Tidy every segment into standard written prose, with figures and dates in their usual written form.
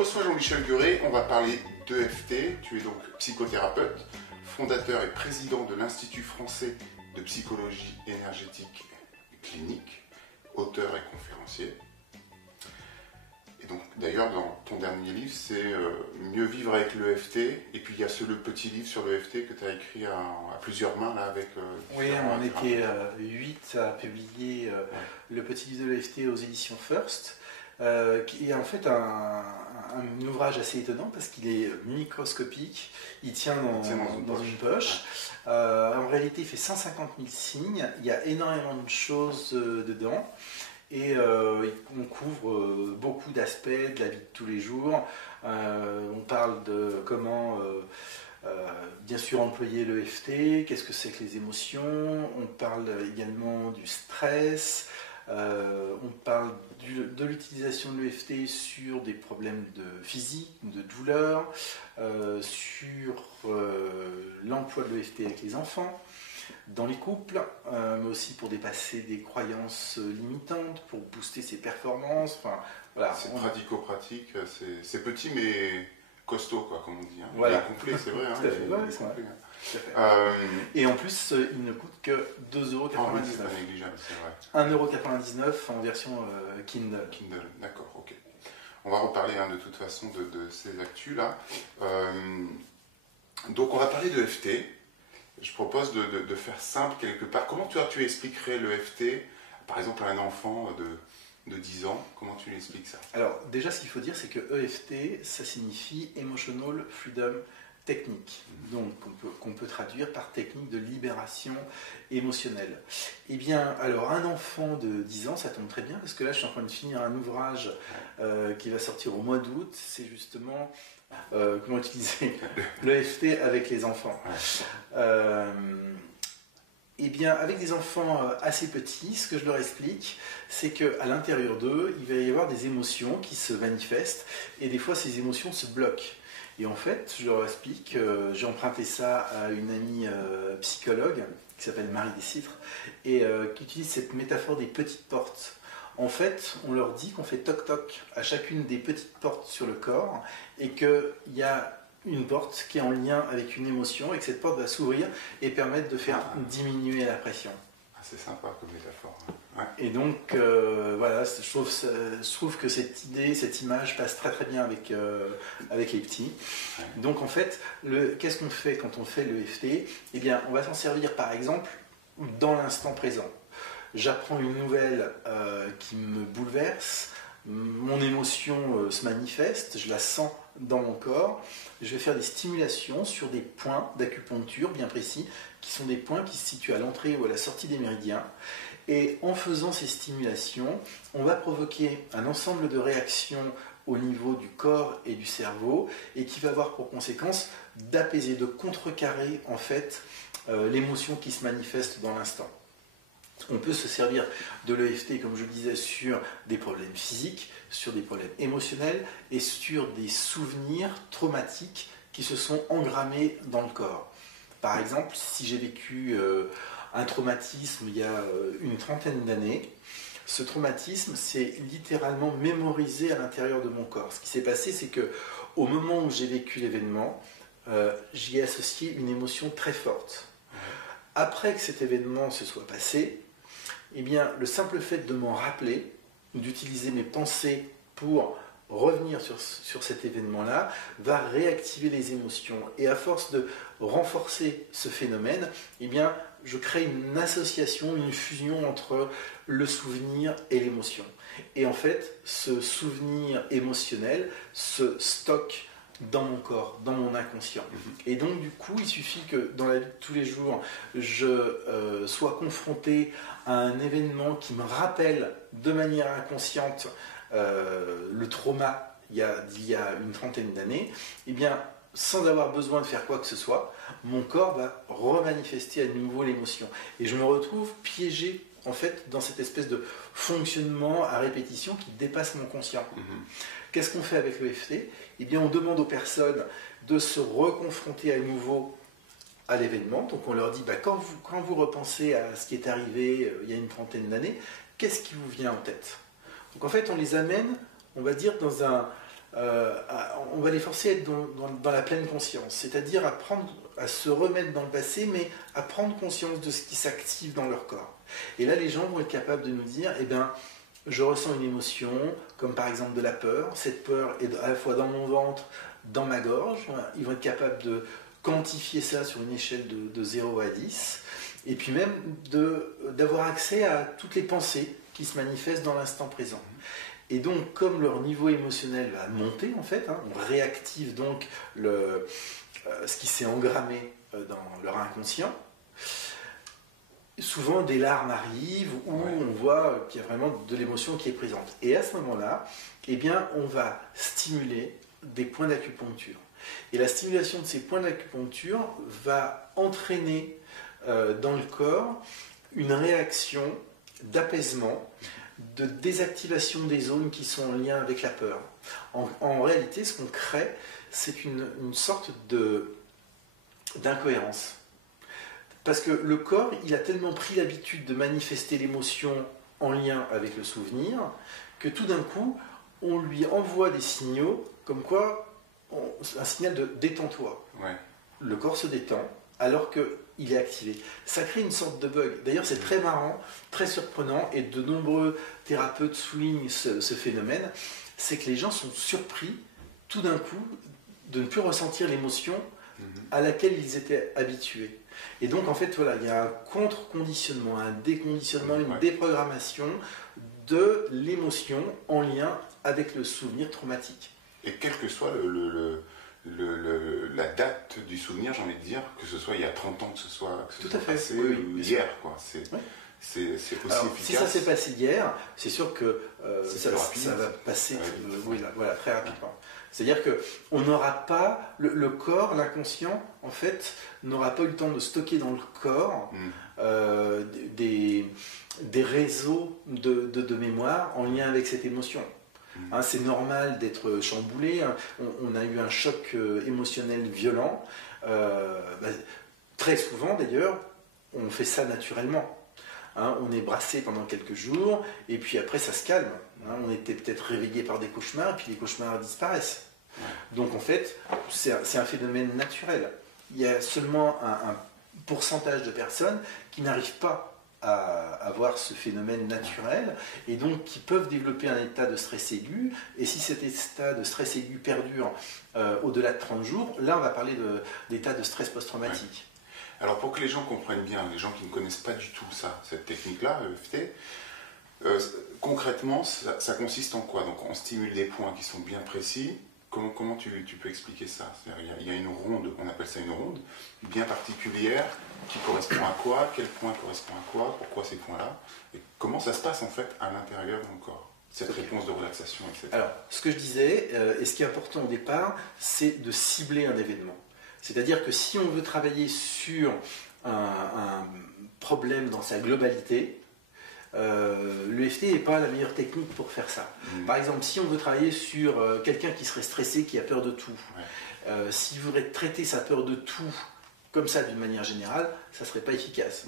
reçois Jean-Michel Gueret, on va parler d'EFT. Tu es donc psychothérapeute, fondateur et président de l'Institut français de psychologie énergétique et clinique, auteur et conférencier. Et donc, d'ailleurs, dans ton dernier livre, c'est Mieux vivre avec l'EFT. Et puis, il y a le petit livre sur l'EFT que tu as écrit à plusieurs mains, là, avec... oui, on était 8 à publier le petit livre de l'EFT aux éditions First, qui est en fait un ouvrage assez étonnant parce qu'il est microscopique, il tient dans une poche. En réalité, il fait 150 000 signes, il y a énormément de choses dedans. Et on couvre beaucoup d'aspects de la vie de tous les jours. On parle de comment, bien sûr, employer l'EFT, qu'est-ce que c'est que les émotions. On parle également du stress. On parle de l'utilisation de l'EFT sur des problèmes de physique, de douleur, sur l'emploi de l'EFT avec les enfants, dans les couples, mais aussi pour dépasser des croyances limitantes, pour booster ses performances. Enfin, voilà. C'est pratico-pratique, c'est petit mais costaud, quoi, comme on dit. Hein. Voilà. Il est complet, c'est vrai. Tout à fait, ouais, c'est vrai. Et en plus, il ne coûte que 2,99 €. Ah oui, c'est pas négligeable, c'est vrai. 1,99 € en version Kindle. Kindle, d'accord, ok. On va reparler de toute façon de ces actus-là. Donc on va parler de l'EFT. Je propose de faire simple quelque part. Comment tu expliquerais l'EFT, par exemple, à un enfant de 10 ans? Comment tu lui expliques ça? Alors, déjà, ce qu'il faut dire, c'est que EFT, ça signifie Emotional Freedom Technique, donc qu'on peut traduire par technique de libération émotionnelle. Eh bien, alors, un enfant de 10 ans, ça tombe très bien, parce que là, je suis en train de finir un ouvrage qui va sortir au mois d'août. C'est justement comment utiliser l'EFT avec les enfants. Eh bien, avec des enfants assez petits, ce que je leur explique, c'est qu'à l'intérieur d'eux, il va y avoir des émotions qui se manifestent, et des fois, ces émotions se bloquent. Et en fait, je leur explique, j'ai emprunté ça à une amie psychologue, qui s'appelle Marie Descitres, et qui utilise cette métaphore des petites portes. En fait, on leur dit qu'on fait toc-toc à chacune des petites portes sur le corps, et qu'il y a une porte qui est en lien avec une émotion, et que cette porte va s'ouvrir et permettre de faire diminuer la pression. C'est sympa comme métaphore. Ouais. Et donc, voilà, je trouve que cette idée, cette image passe très très bien avec les petits. Ouais. Donc en fait, qu'est-ce qu'on fait quand on fait l'EFT? Eh bien, on va s'en servir par exemple dans l'instant présent. J'apprends une nouvelle qui me bouleverse, mon émotion se manifeste, je la sens dans mon corps, je vais faire des stimulations sur des points d'acupuncture bien précis, qui sont des points qui se situent à l'entrée ou à la sortie des méridiens. Et en faisant ces stimulations, on va provoquer un ensemble de réactions au niveau du corps et du cerveau, et qui va avoir pour conséquence d'apaiser, de contrecarrer en fait l'émotion qui se manifeste dans l'instant. On peut se servir de l'EFT, comme je le disais, sur des problèmes physiques, sur des problèmes émotionnels et sur des souvenirs traumatiques qui se sont engrammés dans le corps. Par exemple, si j'ai vécu un traumatisme il y a une trentaine d'années, ce traumatisme s'est littéralement mémorisé à l'intérieur de mon corps. Ce qui s'est passé, c'est qu'au moment où j'ai vécu l'événement, j'y ai associé une émotion très forte. Après que cet événement se soit passé, eh bien, le simple fait de m'en rappeler, d'utiliser mes pensées pour revenir sur cet événement-là, va réactiver les émotions. Et à force de renforcer ce phénomène, eh bien, je crée une association, une fusion entre le souvenir et l'émotion. Et en fait, ce souvenir émotionnel se stocke dans mon corps, dans mon inconscient. Et donc du coup, il suffit que dans la vie de tous les jours, je sois confronté à un événement qui me rappelle de manière inconsciente le trauma d'il y a une trentaine d'années, eh bien, sans avoir besoin de faire quoi que ce soit, mon corps va remanifester à nouveau l'émotion. Et je me retrouve piégé en fait dans cette espèce de fonctionnement à répétition qui dépasse mon conscient. Qu'est-ce qu'on fait avec l'EFT? Eh bien, on demande aux personnes de se reconfronter à nouveau à l'événement. Donc on leur dit, quand vous repensez à ce qui est arrivé il y a une trentaine d'années, qu'est-ce qui vous vient en tête? Donc en fait, on les amène, on va dire, dans on va les forcer à être dans la pleine conscience, c'est-à-dire à se remettre dans le passé, mais à prendre conscience de ce qui s'active dans leur corps. Et là, les gens vont être capables de nous dire, eh bien, je ressens une émotion, comme par exemple de la peur. Cette peur est à la fois dans mon ventre, dans ma gorge. Ils vont être capables de quantifier ça sur une échelle de 0 à 10. Et puis même d'avoir accès à toutes les pensées qui se manifestent dans l'instant présent. Et donc, comme leur niveau émotionnel va monter, en fait, on réactive donc ce qui s'est engrammé dans leur inconscient. Souvent, des larmes arrivent où on voit qu'il y a vraiment de l'émotion qui est présente. Et à ce moment-là, eh bien, on va stimuler des points d'acupuncture. Et la stimulation de ces points d'acupuncture va entraîner dans le corps une réaction d'apaisement, de désactivation des zones qui sont en lien avec la peur. En réalité, ce qu'on crée, c'est une sorte d'incohérence. Parce que le corps, il a tellement pris l'habitude de manifester l'émotion en lien avec le souvenir, que tout d'un coup, on lui envoie des signaux, comme quoi, un signal de « détends-toi ». Le corps se détend, alors qu'il est activé. Ça crée une sorte de bug. D'ailleurs, c'est très marrant, très surprenant, et de nombreux thérapeutes soulignent ce phénomène, c'est que les gens sont surpris, tout d'un coup, de ne plus ressentir l'émotion à laquelle ils étaient habitués. Et donc, en fait, voilà, il y a un contre-conditionnement, un déconditionnement, une déprogrammation de l'émotion en lien avec le souvenir traumatique. Et quelle que soit la date du souvenir, j'ai envie de dire, que ce soit il y a 30 ans, que ce soit passé ou hier, quoi. C'est aussi efficace. Si ça s'est passé hier, c'est sûr que ça va passer très rapidement. C'est-à-dire qu'on n'aura pas, le corps, l'inconscient, en fait, n'aura pas eu le temps de stocker dans le corps des réseaux de mémoire en lien avec cette émotion. C'est normal d'être chamboulé, on a eu un choc émotionnel violent. Très souvent, d'ailleurs, on fait ça naturellement. On est brassé pendant quelques jours, et puis après ça se calme. On était peut-être réveillé par des cauchemars, et puis les cauchemars disparaissent. Donc en fait, c'est un phénomène naturel. Il y a seulement un pourcentage de personnes qui n'arrivent pas à avoir ce phénomène naturel, et donc qui peuvent développer un état de stress aigu. Et si cet état de stress aigu perdure au-delà de 30 jours, là on va parler d'état de stress post-traumatique. Alors pour que les gens comprennent bien, les gens qui ne connaissent pas du tout ça, cette technique-là, EFT, concrètement, ça consiste en quoi? Donc on stimule des points qui sont bien précis. Comment tu peux expliquer ça? Il y a une ronde, on appelle ça une ronde, bien particulière, qui correspond à quoi? Quel point correspond à quoi? Pourquoi ces points-là? Et comment ça se passe en fait à l'intérieur de mon corps? Cette réponse de relaxation, etc. Alors, ce que je disais, et ce qui est important au départ, c'est de cibler un événement. C'est-à-dire que si on veut travailler sur un problème dans sa globalité, l'EFT n'est pas la meilleure technique pour faire ça. Par exemple, si on veut travailler sur quelqu'un qui serait stressé, qui a peur de tout, s'il voudrait traiter sa peur de tout comme ça d'une manière générale, ça ne serait pas efficace.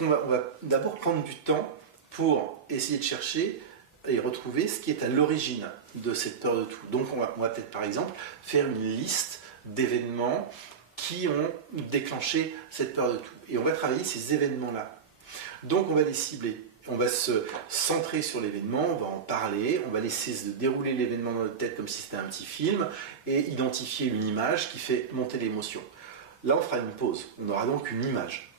On va d'abord prendre du temps pour essayer de chercher et retrouver ce qui est à l'origine de cette peur de tout. Donc on va peut-être par exemple faire une liste d'événements qui ont déclenché cette peur de tout. Et on va travailler ces événements-là. Donc on va les cibler. On va se centrer sur l'événement, on va en parler, on va laisser se dérouler l'événement dans notre tête comme si c'était un petit film et identifier une image qui fait monter l'émotion. Là, on fera une pause. On aura donc une image.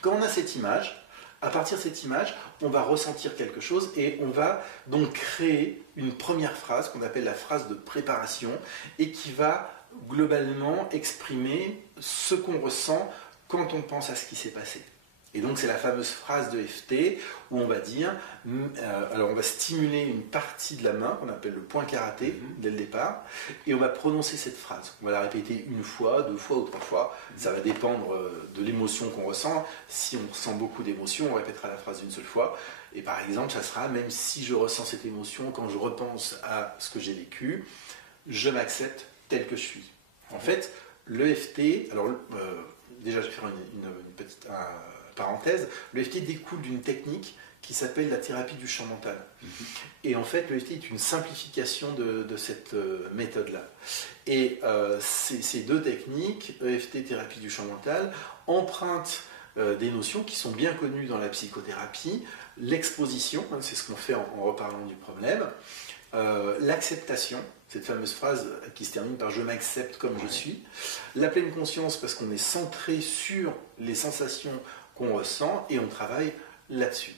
Quand on a cette image, à partir de cette image, on va ressentir quelque chose et on va donc créer une première phrase qu'on appelle la phrase de préparation et qui va globalement exprimer ce qu'on ressent quand on pense à ce qui s'est passé. Et donc c'est la fameuse phrase de EFT où on va dire, alors on va stimuler une partie de la main qu'on appelle le point karaté dès le départ, et on va prononcer cette phrase. On va la répéter une fois, 2 fois ou 3 fois. Ça va dépendre de l'émotion qu'on ressent. Si on ressent beaucoup d'émotion, on répétera la phrase une seule fois. Et par exemple, ça sera, même si je ressens cette émotion, quand je repense à ce que j'ai vécu, je m'accepte tel que je suis. En fait, l'EFT, alors déjà je vais faire une petite parenthèse, l'EFT découle d'une technique qui s'appelle la thérapie du champ mental. Et en fait, l'EFT est une simplification de cette méthode-là. Et ces deux techniques, EFT, thérapie du champ mental, empruntent des notions qui sont bien connues dans la psychothérapie, l'exposition, hein, c'est ce qu'on fait en reparlant du problème, l'acceptation, cette fameuse phrase qui se termine par « je m'accepte comme je suis », la pleine conscience parce qu'on est centré sur les sensations qu'on ressent et on travaille là-dessus.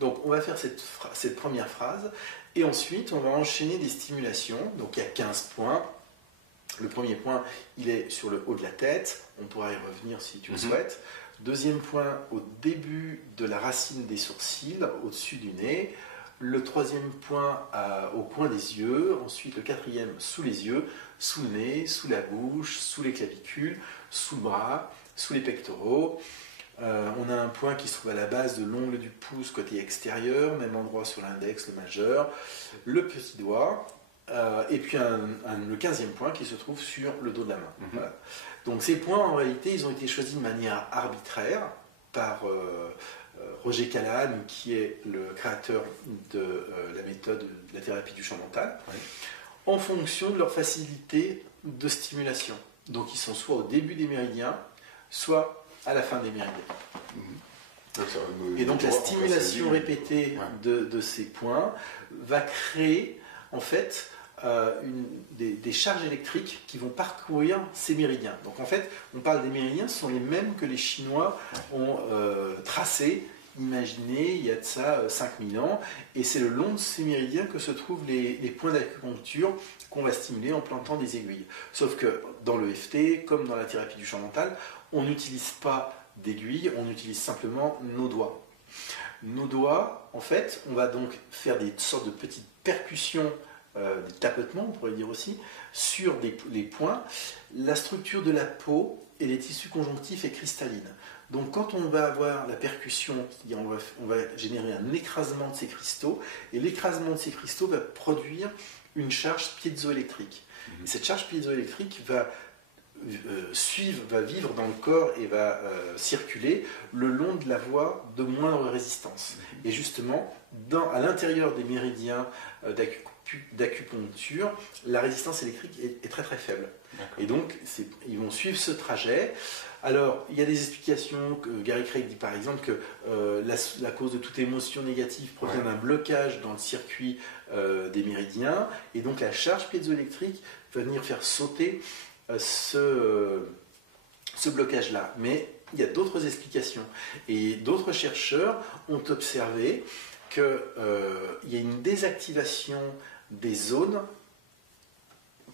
Donc on va faire cette première phrase et ensuite on va enchaîner des stimulations. Donc il y a 15 points. Le premier point, il est sur le haut de la tête. On pourra y revenir si tu le souhaites. Deuxième point, au début de la racine des sourcils, au-dessus du nez. Le troisième point, au coin des yeux. Ensuite le quatrième, sous les yeux, sous le nez, sous la bouche, sous les clavicules, sous le bras, sous les pectoraux. On a un point qui se trouve à la base de l'ongle du pouce côté extérieur, même endroit sur l'index, le majeur, le petit doigt, et puis le 15e point qui se trouve sur le dos de la main. Voilà. Donc ces points, en réalité, ils ont été choisis de manière arbitraire par Roger Callahan, qui est le créateur de la méthode de la thérapie du champ mental, en fonction de leur facilité de stimulation. Donc ils sont soit au début des méridiens, soit à la fin des méridiens. Et donc la stimulation répétée de ces points va créer en fait des charges électriques qui vont parcourir ces méridiens. Donc en fait, on parle des méridiens, ce sont les mêmes que les Chinois ont tracés, imaginés il y a de ça 5000 ans, et c'est le long de ces méridiens que se trouvent les points d'acupuncture qu'on va stimuler en plantant des aiguilles. Sauf que dans le l'EFT, comme dans la thérapie du champ mental, on n'utilise pas d'aiguilles, on utilise simplement nos doigts. Nos doigts, en fait, on va donc faire des sortes de petites percussions, des tapotements, on pourrait dire aussi, sur les points. La structure de la peau et les tissus conjonctifs est cristalline. Donc quand on va avoir la percussion, c'est-à-dire on va générer un écrasement de ces cristaux, et l'écrasement de ces cristaux va produire une charge piézoélectrique. Et cette charge piézoélectrique va vivre dans le corps et va circuler le long de la voie de moindre résistance. Et justement, à l'intérieur des méridiens d'acupuncture, la résistance électrique est très très faible. Et donc, ils vont suivre ce trajet. Alors, il y a des explications que Gary Craig dit par exemple que la cause de toute émotion négative provient d'un blocage dans le circuit des méridiens, et donc la charge piézoélectrique va venir faire sauter ce blocage-là. Mais il y a d'autres explications. Et d'autres chercheurs ont observé qu'il y a une désactivation des zones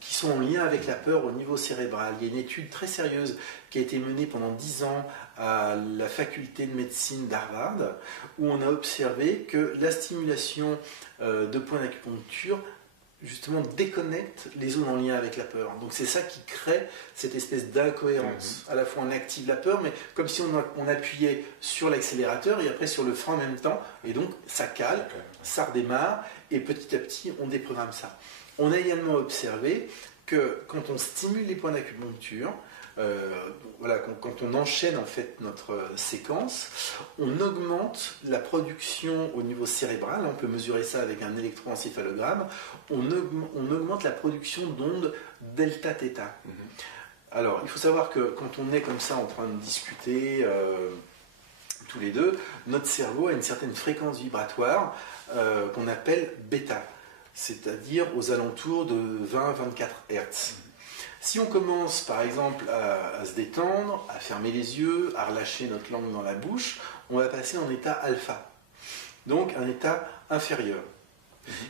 qui sont en lien avec la peur au niveau cérébral. Il y a une étude très sérieuse qui a été menée pendant 10 ans à la faculté de médecine d'Harvard, où on a observé que la stimulation de points d'acupuncture justement déconnecte les zones en lien avec la peur. Donc c'est ça qui crée cette espèce d'incohérence. À la fois on active la peur, mais comme si on appuyait sur l'accélérateur et après sur le frein en même temps, et donc ça cale, ça redémarre, et petit à petit on déprogramme ça. On a également observé que quand on stimule les points d'acupuncture, quand on enchaîne en fait notre séquence, on augmente la production au niveau cérébral. On peut mesurer ça avec un électroencéphalogramme. On augmente la production d'ondes delta-theta. Alors, il faut savoir que quand on est comme ça en train de discuter tous les deux, notre cerveau a une certaine fréquence vibratoire qu'on appelle bêta, c'est-à-dire aux alentours de 20-24 Hz. Si on commence par exemple à se détendre, à fermer les yeux, à relâcher notre langue dans la bouche, on va passer en état alpha, donc un état inférieur.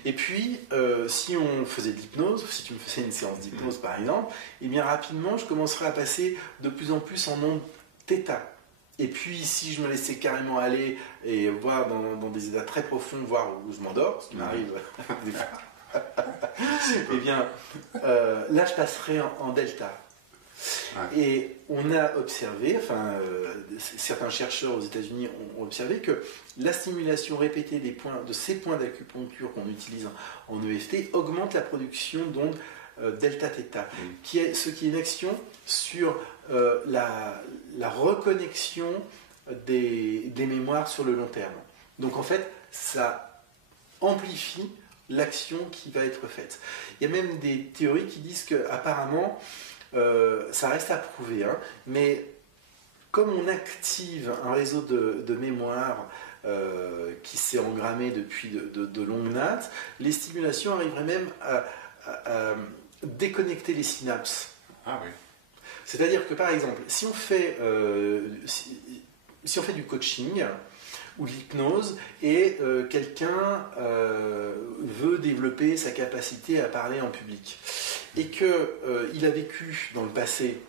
Et puis, si on faisait de l'hypnose, si tu me faisais une séance d'hypnose par exemple, et bien rapidement je commencerai à passer de plus en plus en onde θ. Et puis si je me laissais carrément aller et voir dans des états très profonds, voir où je m'endors, ce qui m'arrive des fois, et bien là je passerai en delta. Et on a observé, certains chercheurs aux États-Unis ont observé que la stimulation répétée de ces points d'acupuncture qu'on utilise en EFT augmente la production d'ondes delta-theta, ce qui est une action sur la reconnexion des mémoires sur le long terme. Donc en fait, ça amplifie l'action qui va être faite. Il y a même des théories qui disent qu'apparemment, ça reste à prouver, hein, mais comme on active un réseau de mémoire qui s'est engrammé depuis de longues nattes, les stimulations arriveraient même à déconnecter les synapses. Ah oui. C'est-à-dire que par exemple, si on fait du coaching ou de l'hypnose et quelqu'un veut développer sa capacité à parler en public et qu'il a vécu dans le passé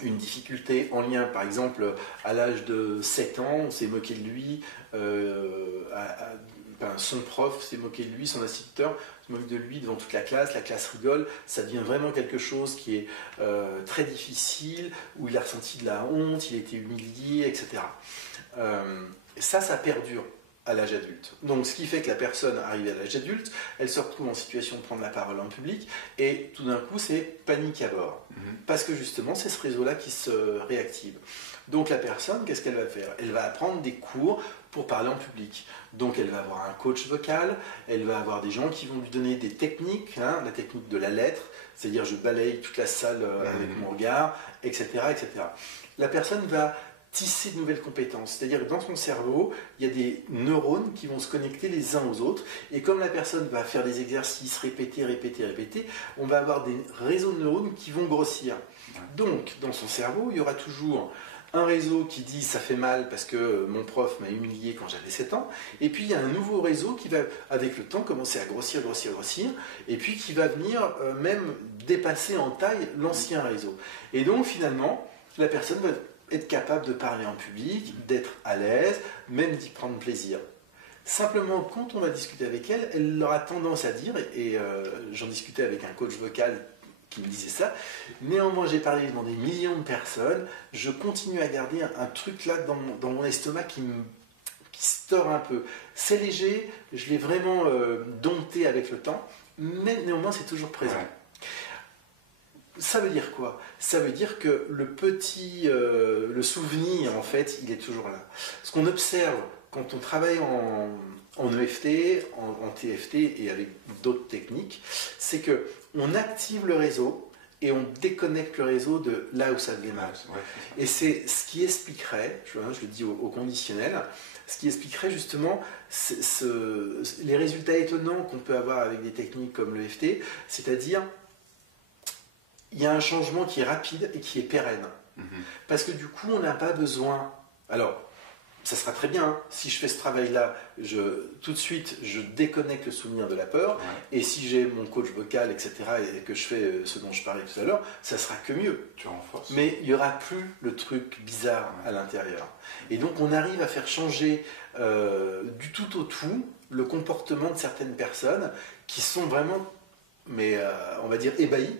une difficulté en lien, par exemple, à l'âge de 7 ans, on s'est moqué de lui, son prof s'est moqué de lui, son instituteur se moque de lui devant toute la classe rigole, ça devient vraiment quelque chose qui est très difficile, où il a ressenti de la honte, il a été humilié, etc. Ça perdure à l'âge adulte. Donc ce qui fait que la personne arrivée à l'âge adulte, elle se retrouve en situation de prendre la parole en public et tout d'un coup c'est panique à bord. Parce que justement c'est ce réseau-là qui se réactive. Donc la personne, qu'est-ce qu'elle va faire? Elle va apprendre des cours pour parler en public. Donc elle va avoir un coach vocal, elle va avoir des gens qui vont lui donner des techniques, hein, la technique de la lettre, c'est-à-dire je balaye toute la salle avec mon regard, etc., etc. La personne va tisser de nouvelles compétences. C'est-à-dire que dans son cerveau, il y a des neurones qui vont se connecter les uns aux autres. Et comme la personne va faire des exercices, répéter, on va avoir des réseaux de neurones qui vont grossir. Donc, dans son cerveau, il y aura toujours un réseau qui dit ça fait mal parce que mon prof m'a humilié quand j'avais 7 ans. Et puis, il y a un nouveau réseau qui va, avec le temps, commencer à grossir. Et puis, qui va venir même dépasser en taille l'ancien réseau. Et donc, finalement, la personne va être capable de parler en public, d'être à l'aise, même d'y prendre plaisir. Simplement, quand on va discuter avec elle, elle aura tendance à dire, et j'en discutais avec un coach vocal qui me disait ça, néanmoins j'ai parlé devant des millions de personnes, je continue à garder un truc là dans mon estomac qui se tord un peu. C'est léger, je l'ai vraiment dompté avec le temps, mais néanmoins c'est toujours présent. Ouais. Ça veut dire quoi? Ça veut dire que le souvenir, en fait, il est toujours là. Ce qu'on observe quand on travaille en EFT, en TFT et avec d'autres techniques, c'est qu'on active le réseau et on déconnecte le réseau de là où ça devient mal. Et c'est ce qui expliquerait, je le dis au conditionnel, ce qui expliquerait justement les résultats étonnants qu'on peut avoir avec des techniques comme l'EFT, c'est-à-dire il y a un changement qui est rapide et qui est pérenne. Parce que du coup, on n'a pas besoin... Alors, ça sera très bien, hein. Si je fais ce travail-là, tout de suite, je déconnecte le souvenir de la peur. Et si j'ai mon coach vocal, etc., et que je fais ce dont je parlais tout à l'heure, ça sera que mieux. Tu renforces. Mais il n'y aura plus le truc bizarre à l'intérieur. Et donc, on arrive à faire changer du tout au tout le comportement de certaines personnes qui sont vraiment, on va dire, ébahies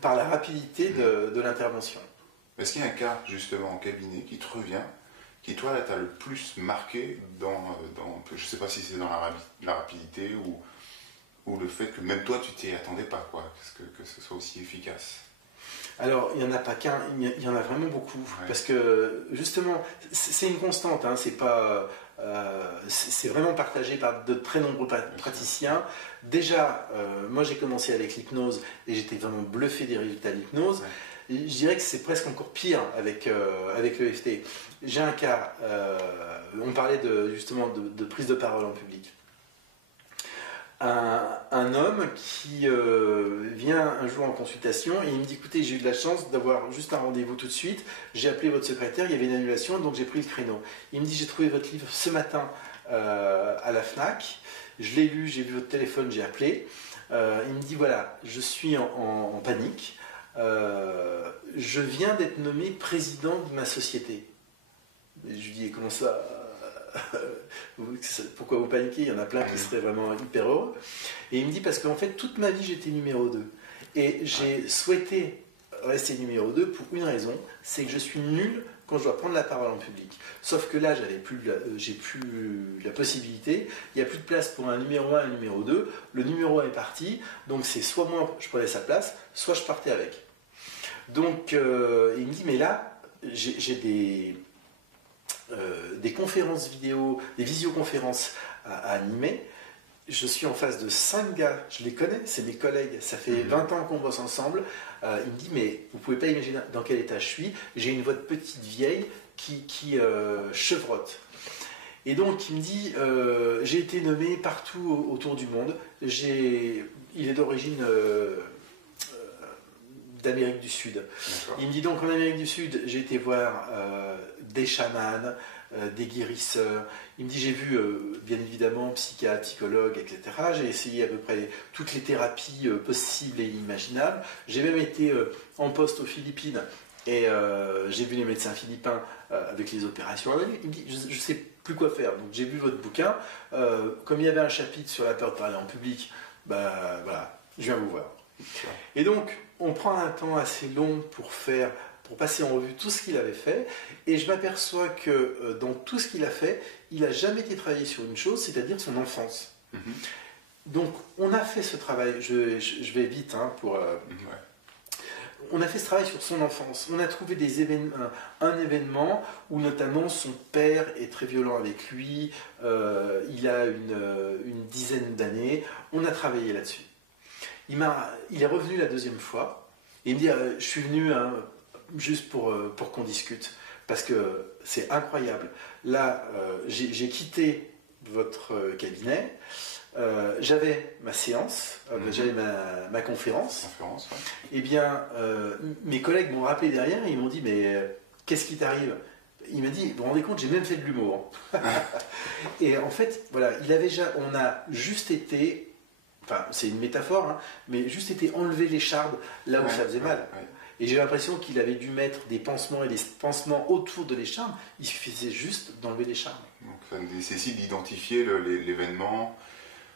par la rapidité de l'intervention. Est-ce qu'il y a un cas, justement, en cabinet qui te revient, qui, toi, là, t'a le plus marqué dans je ne sais pas si c'est dans la rapidité ou le fait que même toi, tu t'y attendais pas, quoi, que ce soit aussi efficace? Alors, il n'y en a pas qu'un, il y en a vraiment beaucoup. Parce que, justement, c'est une constante, hein, c'est pas... c'est vraiment partagé par de très nombreux praticiens. Déjà, moi j'ai commencé avec l'hypnose et j'étais vraiment bluffé des résultats de l'hypnose. Je dirais que c'est presque encore pire avec l'EFT. J'ai un cas, on parlait justement de prise de parole en public. Un homme qui vient un jour en consultation et il me dit écoutez, j'ai eu de la chance d'avoir juste un rendez-vous tout de suite, j'ai appelé votre secrétaire, il y avait une annulation donc j'ai pris le créneau. Il me dit j'ai trouvé votre livre ce matin à la FNAC, je l'ai lu, j'ai vu votre téléphone, j'ai appelé. Il me dit voilà, je suis en panique, je viens d'être nommé président de ma société. Et je lui dis comment ça? Pourquoi vous paniquez? Il y en a plein qui seraient vraiment hyper heureux. Et il me dit parce qu'en fait toute ma vie j'étais numéro 2 et j'ai souhaité rester numéro 2 pour une raison, c'est que je suis nul quand je dois prendre la parole en public. Sauf que là j'ai plus la possibilité, il n'y a plus de place pour un numéro 1 et un numéro 2, le numéro 1 est parti, donc c'est soit moi je prenais sa place, soit je partais avec. Donc il me dit mais là j'ai des conférences vidéo, des visioconférences à animer. Je suis en face de 5 gars, je les connais, c'est mes collègues, ça fait 20 ans qu'on bosse ensemble. Il me dit, mais vous pouvez pas imaginer dans quel état je suis. J'ai une voix de petite vieille qui chevrotte. Et donc il me dit, j'ai été nommé partout autour du monde. Il est d'origine d'Amérique du Sud. Il me dit donc en Amérique du Sud, j'ai été voir des chamans, des guérisseurs. Il me dit j'ai vu bien évidemment psychiatre, psychologue, etc. J'ai essayé à peu près toutes les thérapies possibles et imaginables. J'ai même été en poste aux Philippines et j'ai vu les médecins philippins avec les opérations. Il me dit je ne sais plus quoi faire. Donc j'ai vu votre bouquin. Comme il y avait un chapitre sur la peur de parler en public, voilà, je viens vous voir. Et donc on prend un temps assez long pour passer en revue tout ce qu'il avait fait, et je m'aperçois que dans tout ce qu'il a fait, il n'a jamais été travaillé sur une chose, c'est-à-dire son enfance. Donc on a fait ce travail, je vais vite pour... On a fait ce travail sur son enfance. On a trouvé un événement où notamment son père est très violent avec lui, il a une dizaine d'années, on a travaillé là-dessus. Il est revenu la deuxième fois, et il me dit je suis venu juste pour qu'on discute, parce que c'est incroyable. Là, j'ai quitté votre cabinet, j'avais ma séance, j'avais ma conférence. Eh bien, mes collègues m'ont rappelé derrière et ils m'ont dit mais qu'est-ce qui t'arrive? Il m'a dit, vous vous rendez compte, j'ai même fait de l'humour. Et en fait, voilà, on a juste été... Enfin, c'est une métaphore, mais juste été enlever l'écharde là où ça faisait mal. Et j'ai l'impression qu'il avait dû mettre des pansements et des pansements autour de l'écharde. Il suffisait juste d'enlever l'écharde. Donc ça nécessite d'identifier l'événement.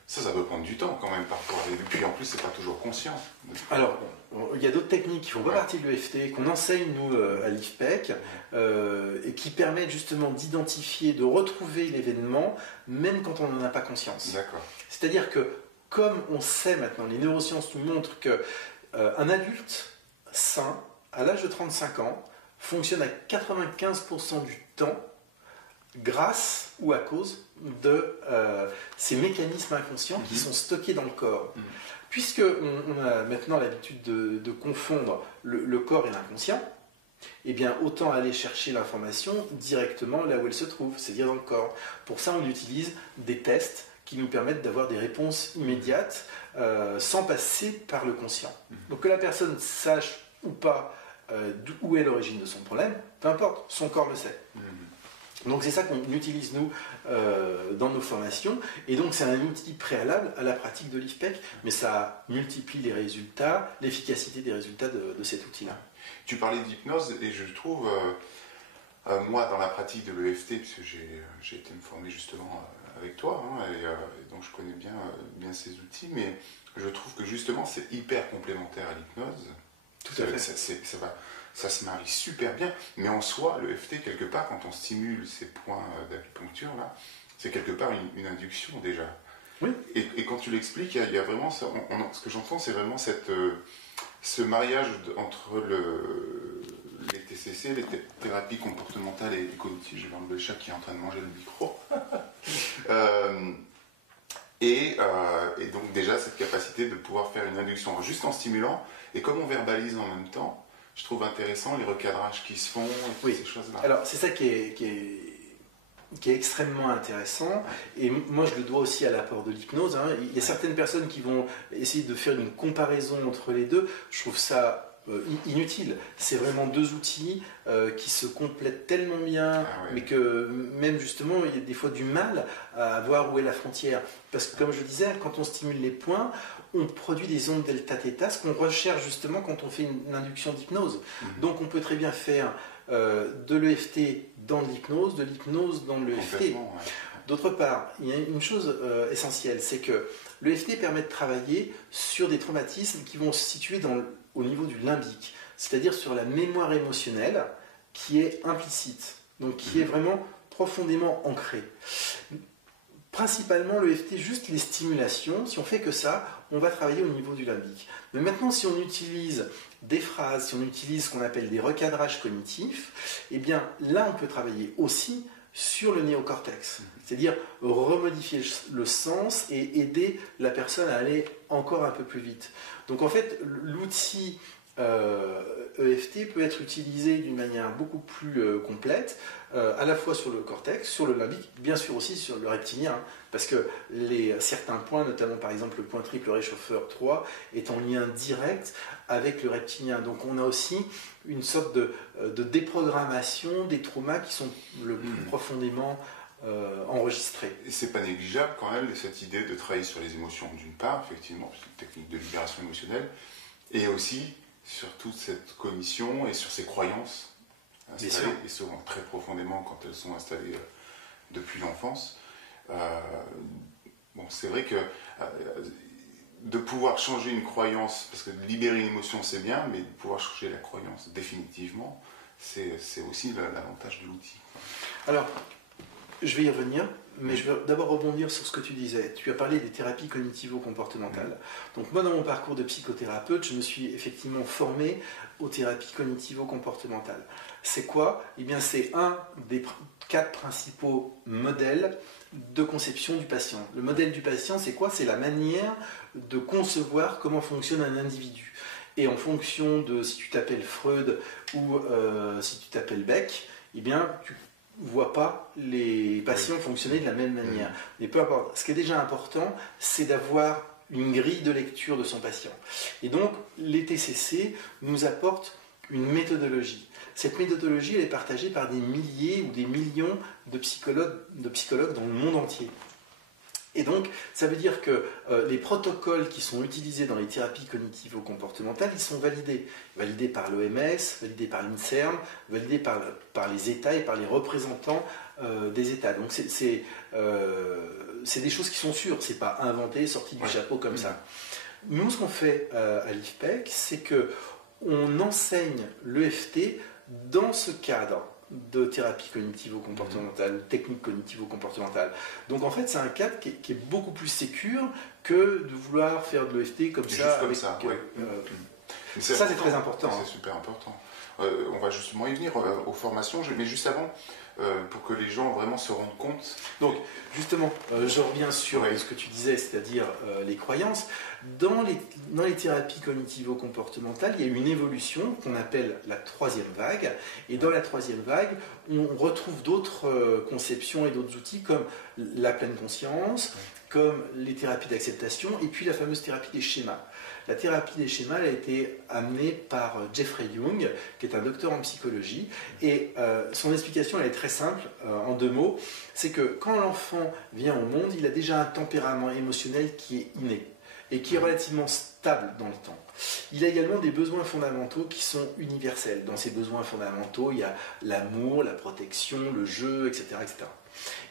Ça peut prendre du temps quand même parfois. Et puis en plus, c'est pas toujours conscient. Alors, il y a d'autres techniques qui font pas partie de l'EFT, qu'on enseigne nous à l'IFPEC, et qui permettent justement d'identifier, de retrouver l'événement, même quand on n'en a pas conscience. D'accord. C'est-à-dire que comme on sait maintenant, les neurosciences nous montrent qu'un adulte sain, à l'âge de 35 ans, fonctionne à 95% du temps grâce ou à cause de ces mécanismes inconscients qui sont stockés dans le corps. Puisqu'on a maintenant l'habitude de confondre le corps et l'inconscient, eh bien autant aller chercher l'information directement là où elle se trouve, c'est-à-dire dans le corps. Pour ça, on utilise des tests qui nous permettent d'avoir des réponses immédiates sans passer par le conscient. Donc que la personne sache ou pas où est l'origine de son problème, peu importe, son corps le sait. Donc c'est ça qu'on utilise nous dans nos formations, et donc c'est un outil préalable à la pratique de l'IFPEC, mais ça multiplie les résultats, l'efficacité des résultats de cet outil-là. Tu parlais d'hypnose, et je trouve, moi dans la pratique de l'EFT, puisque j'ai été me former justement avec toi, et donc je connais bien ces outils, mais je trouve que justement c'est hyper complémentaire à l'hypnose. Tout à fait. Ça se marie super bien, mais en soi, le FT, quelque part, quand on stimule ces points d'acupuncture, là, c'est quelque part une induction déjà. Oui. Et quand tu l'expliques, il y a vraiment ça, ce que j'entends, c'est vraiment ce mariage entre les TCC, les thérapies comportementales et cognitives. Je vais enlever le chat qui est en train de manger le micro. Et donc déjà, cette capacité de pouvoir faire une induction juste en stimulant, et comme on verbalise en même temps, je trouve intéressant les recadrages qui se font, et toutes ces choses-là. Alors c'est ça qui est extrêmement intéressant, et moi je le dois aussi à l'apport de l'hypnose. Il y a certaines personnes qui vont essayer de faire une comparaison entre les deux. Je trouve ça inutile. C'est vraiment deux outils qui se complètent tellement bien, mais que même justement il y a des fois du mal à voir où est la frontière. Parce que comme je disais, quand on stimule les points, on produit des ondes delta-theta, ce qu'on recherche justement quand on fait une induction d'hypnose. Donc on peut très bien faire de l'EFT dans l'hypnose, de l'hypnose dans l'EFT. D'autre part, il y a une chose essentielle, c'est que l'EFT permet de travailler sur des traumatismes qui vont se situer au niveau du limbique, c'est-à-dire sur la mémoire émotionnelle qui est implicite, donc qui est vraiment profondément ancrée. Principalement, l'EFT, juste les stimulations, si on fait que ça, on va travailler au niveau du limbique. Mais maintenant, si on utilise des phrases, si on utilise ce qu'on appelle des recadrages cognitifs, eh bien là, on peut travailler aussi sur le néocortex, c'est-à-dire remodifier le sens et aider la personne à aller encore un peu plus vite. Donc en fait, l'outil EFT peut être utilisé d'une manière beaucoup plus complète, à la fois sur le cortex, sur le limbique, bien sûr aussi sur le reptilien, hein, parce que certains points, notamment par exemple le point triple réchauffeur 3, est en lien direct avec le reptilien. Donc on a aussi une sorte de déprogrammation des traumas qui sont le plus profondément enregistrés. Et c'est pas négligeable quand même cette idée de travailler sur les émotions d'une part, effectivement, c'est une technique de libération émotionnelle, et aussi sur toute cette cognition et sur ses croyances installées, et souvent très profondément quand elles sont installées depuis l'enfance. Bon, c'est vrai que de pouvoir changer une croyance, parce que libérer une émotion c'est bien, mais de pouvoir changer la croyance définitivement, c'est aussi l'avantage de l'outil. Alors, je vais y revenir, mais je vais d'abord rebondir sur ce que tu disais. Tu as parlé des thérapies cognitivo-comportementales. Donc moi, dans mon parcours de psychothérapeute, je me suis effectivement formé aux thérapies cognitivo-comportementales. C'est quoi? Eh bien, c'est un des 4 principaux modèles de conception du patient. Le modèle du patient, c'est quoi? C'est la manière de concevoir comment fonctionne un individu. Et en fonction de si tu t'appelles Freud ou si tu t'appelles Beck, eh bien, tu voit pas les patients fonctionner de la même manière. Mais peu importe. Ce qui est déjà important, c'est d'avoir une grille de lecture de son patient. Et donc, les TCC nous apportent une méthodologie. Cette méthodologie, elle est partagée par des milliers ou des millions de psychologues dans le monde entier. Et donc, ça veut dire que les protocoles qui sont utilisés dans les thérapies cognitivo-comportementales, ils sont validés. Validés par l'OMS, validés par l'INSERM, validés par les États et par les représentants des États. Donc, c'est des choses qui sont sûres. Ce n'est pas inventé, sorti du chapeau comme ça. Nous, ce qu'on fait à l'IFPEC, c'est qu'on enseigne l'EFT dans ce cadre de thérapie cognitivo-comportementale, technique cognitivo-comportementale. Donc en fait, c'est un cadre qui est beaucoup plus sécure que de vouloir faire de l'EFT comme ça. Comme ça, ça, c'est très important. C'est super important. On va justement y venir aux formations, mais juste avant, pour que les gens vraiment se rendent compte. Donc, justement, je reviens sur ce que tu disais, c'est-à-dire les croyances. Dans les thérapies cognitivo-comportementales, il y a une évolution qu'on appelle la 3e vague. Et dans la 3e vague, on retrouve d'autres conceptions et d'autres outils comme la pleine conscience, comme les thérapies d'acceptation, et puis la fameuse thérapie des schémas. La thérapie des schémas elle a été amenée par Jeffrey Young, qui est un docteur en psychologie, et son explication elle est très simple, en 2 mots, c'est que quand l'enfant vient au monde, il a déjà un tempérament émotionnel qui est inné, et qui est relativement stable dans le temps. Il a également des besoins fondamentaux qui sont universels. Dans ces besoins fondamentaux, il y a l'amour, la protection, le jeu, etc., etc.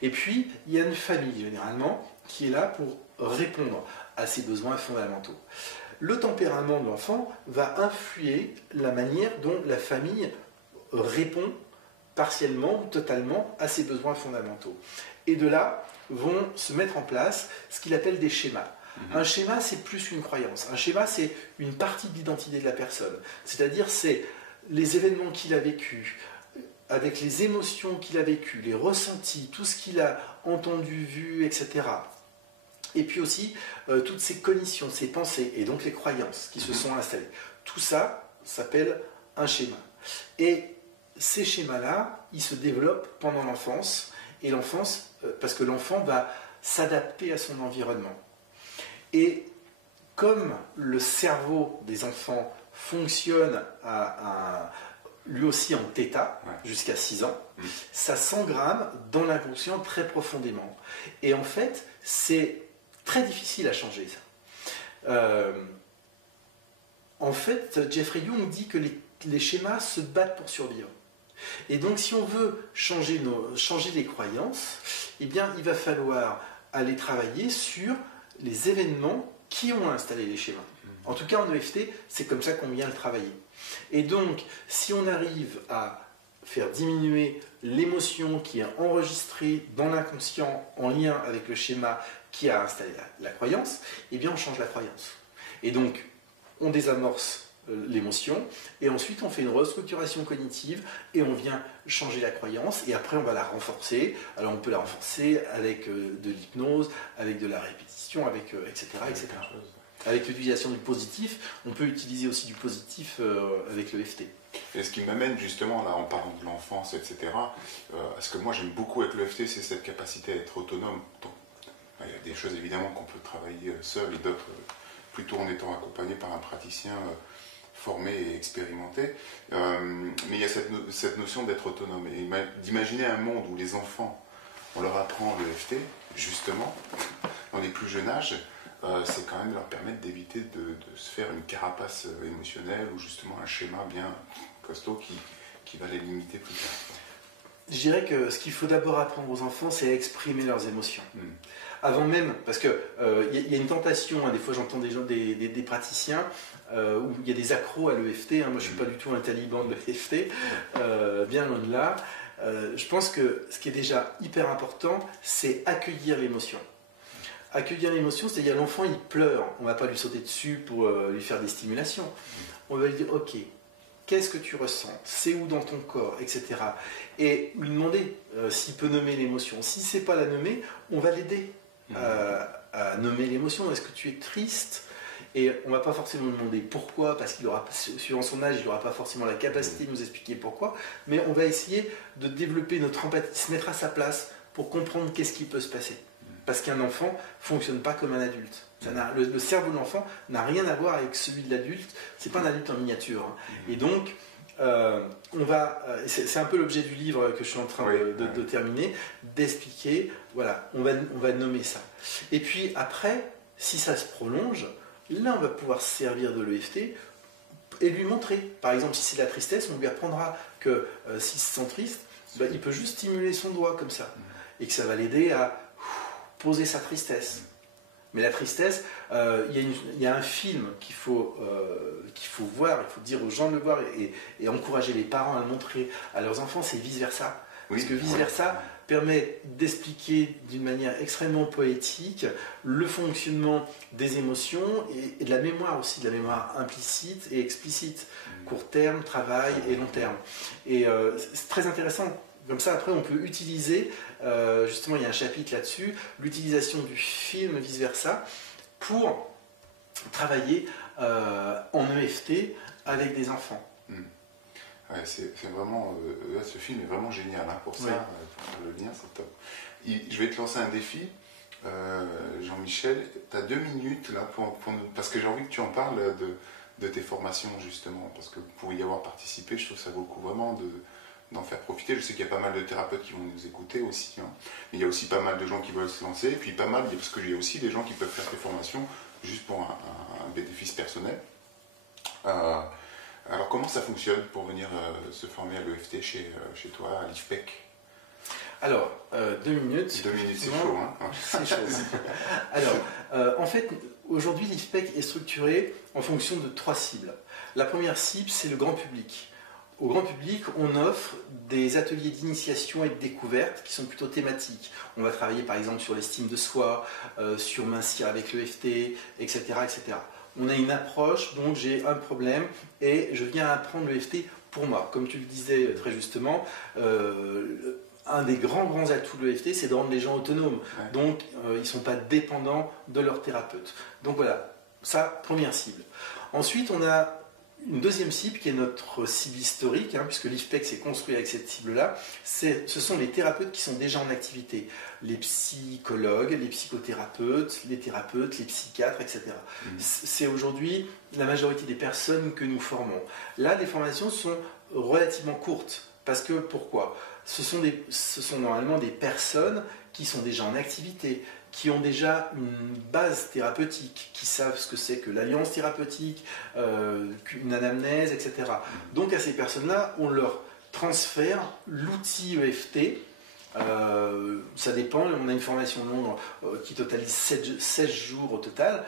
Et puis, il y a une famille, généralement, qui est là pour répondre à ces besoins fondamentaux. Le tempérament de l'enfant va influer la manière dont la famille répond partiellement ou totalement à ses besoins fondamentaux. Et de là vont se mettre en place ce qu'il appelle des schémas. Un schéma, c'est plus qu'une croyance. Un schéma, c'est une partie de l'identité de la personne. C'est-à-dire, c'est les événements qu'il a vécus, avec les émotions qu'il a vécues, les ressentis, tout ce qu'il a entendu, vu, etc. Et puis aussi, toutes ces cognitions, ces pensées, et donc les croyances qui se sont installées. Tout ça s'appelle un schéma. Et ces schémas-là, ils se développent pendant l'enfance, et l'enfance, parce que l'enfant va s'adapter à son environnement. Et comme le cerveau des enfants fonctionne lui aussi en θ, jusqu'à 6 ans, ça s'engramme dans l'inconscient très profondément. Et en fait, c'est très difficile à changer ça. En fait, Jeffrey Young dit que les schémas se battent pour survivre. Et donc, si on veut changer les croyances, eh bien, il va falloir aller travailler sur les événements qui ont installé les schémas. En tout cas, en EFT, c'est comme ça qu'on vient le travailler. Et donc, si on arrive à faire diminuer l'émotion qui est enregistrée dans l'inconscient en lien avec le schéma qui a installé la croyance, eh bien, on change la croyance. Et donc, on désamorce l'émotion, et ensuite on fait une restructuration cognitive et on vient changer la croyance, et après on va la renforcer. Alors on peut la renforcer avec de l'hypnose, avec de la répétition, avec etc. etc. Avec l'utilisation du positif, on peut utiliser aussi du positif avec le FT. Et ce qui m'amène justement, là, en parlant de l'enfance, etc., ce que moi j'aime beaucoup avec le FT, c'est cette capacité à être autonome. Il y a des choses évidemment qu'on peut travailler seul et d'autres plutôt en étant accompagné par un praticien formé et expérimenté. Mais il y a cette notion d'être autonome et d'imaginer un monde où les enfants, on leur apprend le FT, justement, dans les plus jeunes âges. C'est quand même leur permettre d'éviter de se faire une carapace émotionnelle ou justement un schéma bien costaud qui va les limiter plus tard. Je dirais que ce qu'il faut d'abord apprendre aux enfants, c'est à exprimer leurs émotions. Avant même, parce qu'il y a une tentation, hein, des fois j'entends des praticiens où il y a des accros à l'EFT, hein, moi je ne suis pas du tout un taliban de l'EFT, bien loin de là. Je pense que ce qui est déjà hyper important, c'est accueillir l'émotion. Accueillir l'émotion, c'est-à-dire l'enfant il pleure, on ne va pas lui sauter dessus pour lui faire des stimulations. On va lui dire ok, qu'est-ce que tu ressens, c'est où dans ton corps, etc. Et lui demander s'il peut nommer l'émotion. Si c'est pas la nommer, on va l'aider à nommer l'émotion. Est-ce que tu es triste? Et on ne va pas forcément lui demander pourquoi, parce qu'il aura, suivant son âge, il n'aura pas forcément la capacité de nous expliquer pourquoi, mais on va essayer de développer notre empathie, se mettre à sa place pour comprendre qu'est-ce qui peut se passer. Parce qu'un enfant ne fonctionne pas comme un adulte. Le cerveau de l'enfant n'a rien à voir avec celui de l'adulte. C'est pas un adulte en miniature. Hein. Et donc, c'est un peu l'objet du livre que je suis en train de terminer, d'expliquer, voilà, on va nommer ça. Et puis après, si ça se prolonge, là on va pouvoir se servir de l'EFT et lui montrer. Par exemple, si c'est la tristesse, on lui apprendra que s'il se sent triste, il peut juste stimuler son doigt comme ça. Et que ça va l'aider à poser sa tristesse. Mais la tristesse, il y a un film qu'il faut voir, il faut dire aux gens de le voir et encourager les parents à le montrer à leurs enfants, c'est vice-versa. Parce que vice-versa permet d'expliquer d'une manière extrêmement poétique le fonctionnement des émotions et de la mémoire aussi, de la mémoire implicite et explicite, court terme, travail et long terme. Et c'est très intéressant. Comme ça, après, on peut utiliser, justement, il y a un chapitre là-dessus, l'utilisation du film vice-versa pour travailler en EFT avec des enfants. Ouais, c'est vraiment, ce film est vraiment génial hein, pour ça, pour faire le lien, c'est top. Je vais te lancer un défi, Jean-Michel, tu as 2 minutes là parce que j'ai envie que tu en parles de tes formations justement, parce que pour y avoir participé, je trouve que ça vaut le coup vraiment d'en faire profiter. Je sais qu'il y a pas mal de thérapeutes qui vont nous écouter aussi, hein. Mais il y a aussi pas mal de gens qui veulent se lancer, et puis parce qu'il y a aussi des gens qui peuvent faire des formations juste pour un bénéfice personnel. Alors comment ça fonctionne pour venir se former à l'EFT chez toi, à l'IFPEC? Alors, 2 minutes. 2 minutes, c'est chaud, hein. C'est chaud. Alors, en fait, aujourd'hui, l'IFPEC est structuré en fonction de 3 cibles. La première cible, c'est le grand public. Au grand public, on offre des ateliers d'initiation et de découverte qui sont plutôt thématiques. On va travailler par exemple sur l'estime de soi, sur mincir avec l'EFT, etc., etc. On a une approche, donc j'ai un problème et je viens apprendre l'EFT pour moi. Comme tu le disais très justement, un des grands atouts de l'EFT, c'est de rendre les gens autonomes. Donc, ils ne sont pas dépendants de leur thérapeute. Donc voilà, ça, première cible. Ensuite, on a une deuxième cible qui est notre cible historique, hein, puisque l'IFPEC s'est construit avec cette cible-là. Ce sont les thérapeutes qui sont déjà en activité. Les psychologues, les psychothérapeutes, les psychiatres, etc. C'est aujourd'hui la majorité des personnes que nous formons. Là, les formations sont relativement courtes. Parce que, pourquoi ? Ce sont normalement des personnes qui sont déjà en activité, qui ont déjà une base thérapeutique, qui savent ce que c'est que l'alliance thérapeutique, une anamnèse, etc. Donc à ces personnes-là, on leur transfère l'outil EFT. Ça dépend, on a une formation longue qui totalise 16 jours au total.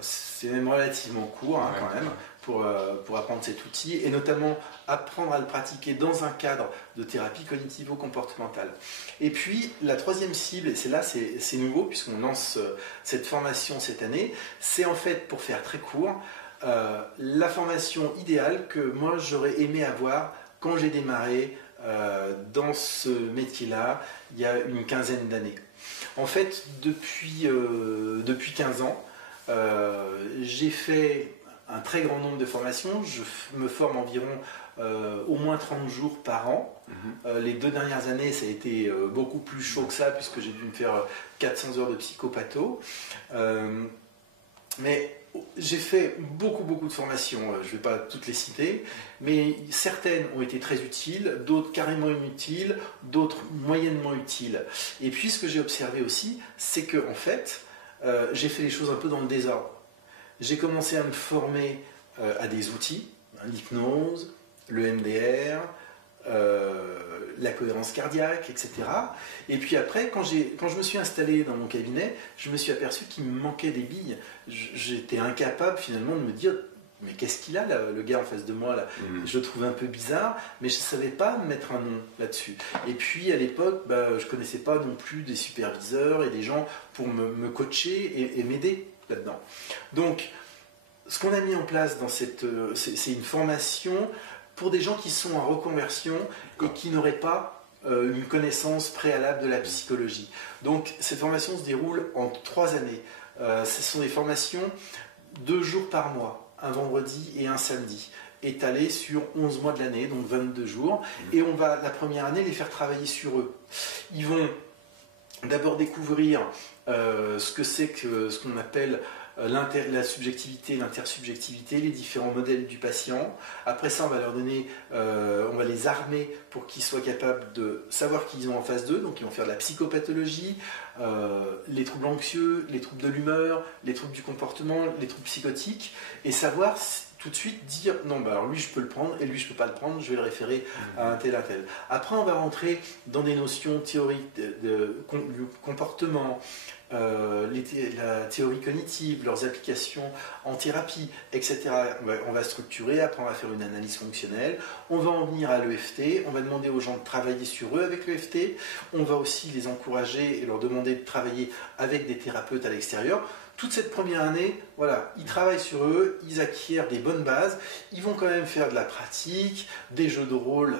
C'est même relativement court hein, quand même pour apprendre cet outil et notamment apprendre à le pratiquer dans un cadre de thérapie cognitivo-comportementale. Et puis la troisième cible, et c'est nouveau puisqu'on lance cette formation cette année, c'est en fait, pour faire très court, la formation idéale que moi j'aurais aimé avoir quand j'ai démarré dans ce métier-là il y a une quinzaine d'années. En fait, depuis 15 ans, j'ai fait un très grand nombre de formations. Je me forme environ au moins 30 jours par an. Les 2 dernières années, ça a été beaucoup plus chaud que ça, puisque j'ai dû me faire 400 heures de psychopatho. Mais j'ai fait beaucoup de formations, je ne vais pas toutes les citer, mais certaines ont été très utiles, d'autres carrément inutiles, d'autres moyennement utiles. Et puis ce que j'ai observé aussi, c'est que en fait, j'ai fait les choses un peu dans le désordre. J'ai commencé à me former à des outils, l'hypnose, le MDR, la cohérence cardiaque, etc. Et puis après, quand je me suis installé dans mon cabinet, je me suis aperçu qu'il me manquait des billes. J'étais incapable finalement de me dire mais qu'est-ce qu'il a là, le gars en face de moi là. Je le trouvais un peu bizarre, mais je ne savais pas mettre un nom là-dessus. Et puis à l'époque, je ne connaissais pas non plus des superviseurs et des gens pour me coacher et m'aider là-dedans. Donc, ce qu'on a mis en place dans c'est une formation pour des gens qui sont en reconversion et qui n'auraient pas une connaissance préalable de la psychologie. Donc, cette formation se déroule en 3 années. Ce sont des formations 2 jours par mois, un vendredi et un samedi, étalées sur 11 mois de l'année, donc 22 jours. Et on va, la première année, les faire travailler sur eux. Ils vont d'abord découvrir ce qu'on appelle la subjectivité, l'intersubjectivité, les différents modèles du patient. Après ça, on va leur donner, on va les armer pour qu'ils soient capables de savoir qu'ils ont en face d'eux. Donc, ils vont faire de la psychopathologie, les troubles anxieux, les troubles de l'humeur, les troubles du comportement, les troubles psychotiques, et savoir tout de suite dire non, alors lui je peux le prendre et lui je peux pas le prendre, je vais le référer à un tel. Après, on va rentrer dans des notions théoriques de comportement, la théorie cognitive, leurs applications en thérapie, etc. On va structurer, après on va faire une analyse fonctionnelle, on va en venir à l'EFT, on va demander aux gens de travailler sur eux avec l'EFT, on va aussi les encourager et leur demander de travailler avec des thérapeutes à l'extérieur. Toute cette première année, voilà, ils travaillent sur eux, ils acquièrent des bonnes bases, ils vont quand même faire de la pratique, des jeux de rôle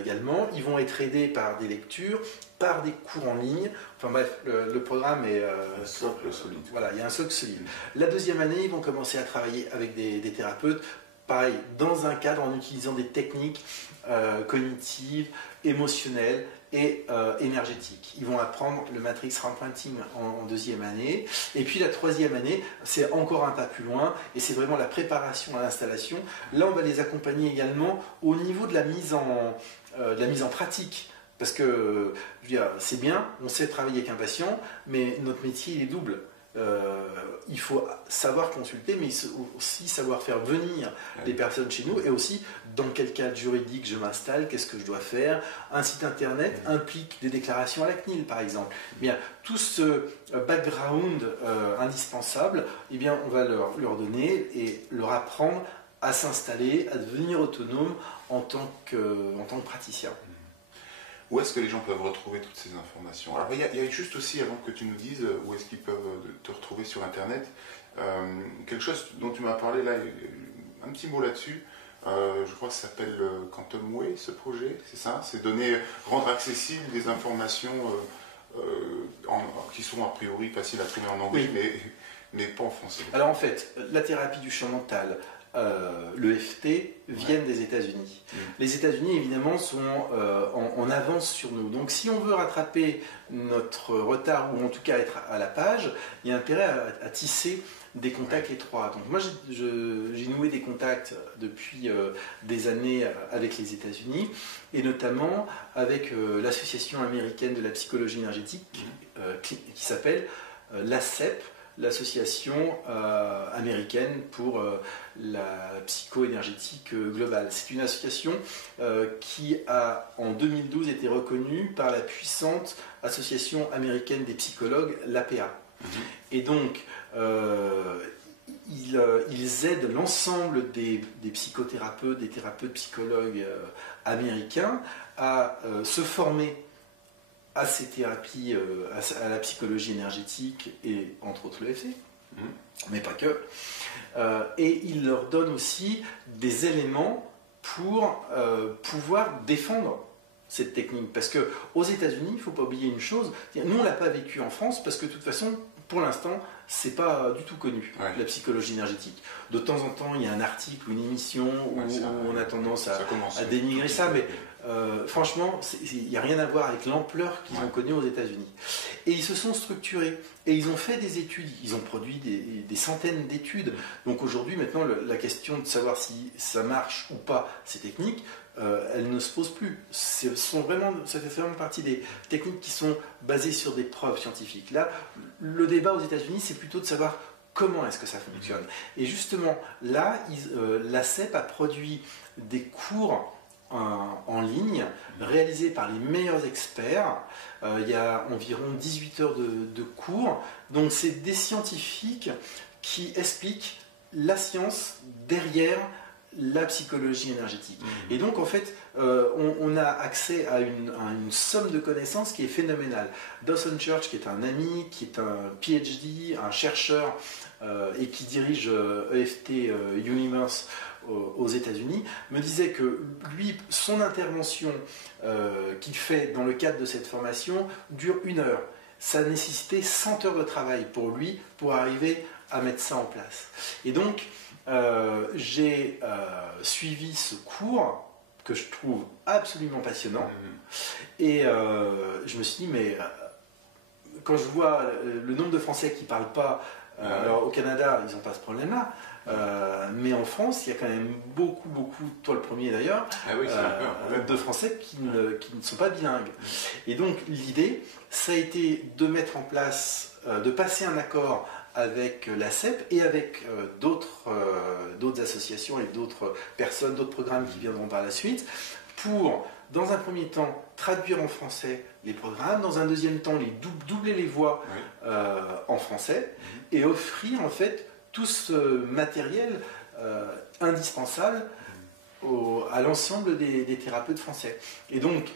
également, ils vont être aidés par des lectures, par des cours en ligne. Enfin bref, le programme est... un socle solide. Voilà, il y a un socle solide. La deuxième année, ils vont commencer à travailler avec des thérapeutes, pareil, dans un cadre en utilisant des techniques cognitives, émotionnelles et énergétiques. Ils vont apprendre le Matrix Reparenting en deuxième année. Et puis la troisième année, c'est encore un pas plus loin, et c'est vraiment la préparation à l'installation. Là, on va les accompagner également au niveau de la mise en pratique. Parce que, je veux dire, c'est bien, on sait travailler avec un patient, mais notre métier, il est double. Il faut savoir consulter, mais aussi savoir faire venir des personnes chez nous, et aussi dans quel cadre juridique je m'installe, qu'est-ce que je dois faire. Un site internet implique des déclarations à la CNIL, par exemple. Eh bien, tout ce background indispensable, eh bien, on va leur donner et leur apprendre à s'installer, à devenir autonome en tant que praticien. Où est-ce que les gens peuvent retrouver toutes ces informations? Alors, il y a juste aussi, avant que tu nous dises, où est-ce qu'ils peuvent te retrouver sur Internet, quelque chose dont tu m'as parlé là, un petit mot là-dessus. Je crois que ça s'appelle Quantum Way, ce projet, c'est ça? C'est rendre accessibles des informations qui sont a priori faciles à trouver en anglais, oui, mais pas en français. Alors en fait, la thérapie du champ mental, l'EFT, viennent des États-Unis. Les États-Unis, évidemment, sont en avance sur nous. Donc, si on veut rattraper notre retard, ou en tout cas être à la page, il y a intérêt à tisser des contacts étroits. Donc, moi, j'ai noué des contacts depuis des années avec les États-Unis, et notamment avec l'association américaine de la psychologie énergétique, qui s'appelle l'ASCEP, l'association américaine pour la psycho-énergétique globale. C'est une association qui a en 2012 été reconnue par la puissante association américaine des psychologues, l'APA. Et donc, ils aident l'ensemble des psychothérapeutes, des thérapeutes psychologues américains à se former à ces thérapies, à la psychologie énergétique et entre autres l'EFT. mais pas que. Et il leur donne aussi des éléments pour pouvoir défendre cette technique. Parce qu'aux États-Unis, il ne faut pas oublier une chose, nous on ne l'a pas vécu en France parce que de toute façon, pour l'instant, c'est pas du tout connu, la psychologie énergétique. De temps en temps, il y a un article ou une émission où on a tendance à dénigrer ça, mais franchement, il n'y a rien à voir avec l'ampleur qu'ils ont connue aux États-Unis. Et ils se sont structurés, et ils ont fait des études, ils ont produit des centaines d'études. Donc aujourd'hui, maintenant, la question de savoir si ça marche ou pas, ces techniques, elle ne se pose plus. Ça fait vraiment partie des techniques qui sont basées sur des preuves scientifiques. Là, le débat aux États-Unis, c'est plutôt de savoir comment est-ce que ça fonctionne. Et justement, là, l'ACEP a produit des cours en ligne réalisés par les meilleurs experts. Il y a environ 18 heures de cours. Donc, c'est des scientifiques qui expliquent la science derrière la psychologie énergétique. Et donc, en fait, on a accès à une somme de connaissances qui est phénoménale. Dawson Church, qui est un ami, qui est un PhD, un chercheur, et qui dirige EFT Universe aux États-Unis, me disait que lui, son intervention qu'il fait dans le cadre de cette formation dure 1 heure. Ça nécessitait 100 heures de travail pour lui, pour arriver à mettre ça en place. Et donc, j'ai suivi ce cours que je trouve absolument passionnant et je me suis dit, mais quand je vois le nombre de Français qui ne parlent pas, alors au Canada ils n'ont pas ce problème-là, mais en France il y a quand même beaucoup, toi le premier d'ailleurs, de Français qui ne sont pas bilingues. Et donc l'idée, ça a été de mettre en place, de passer un accord avec l'ACEP et avec d'autres associations et d'autres personnes, d'autres programmes qui viendront par la suite, pour, dans un premier temps, traduire en français les programmes, dans un deuxième temps, doubler les voix en français, et offrir en fait tout ce matériel indispensable à l'ensemble des thérapeutes français. Et donc,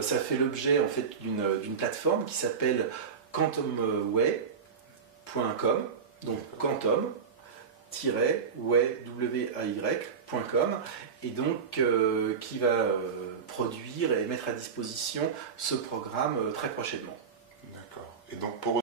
ça fait l'objet en fait d'une plateforme qui s'appelle quantumway.com, donc quantum-way.com, et donc qui va produire et mettre à disposition ce programme très prochainement. D'accord. Et donc pour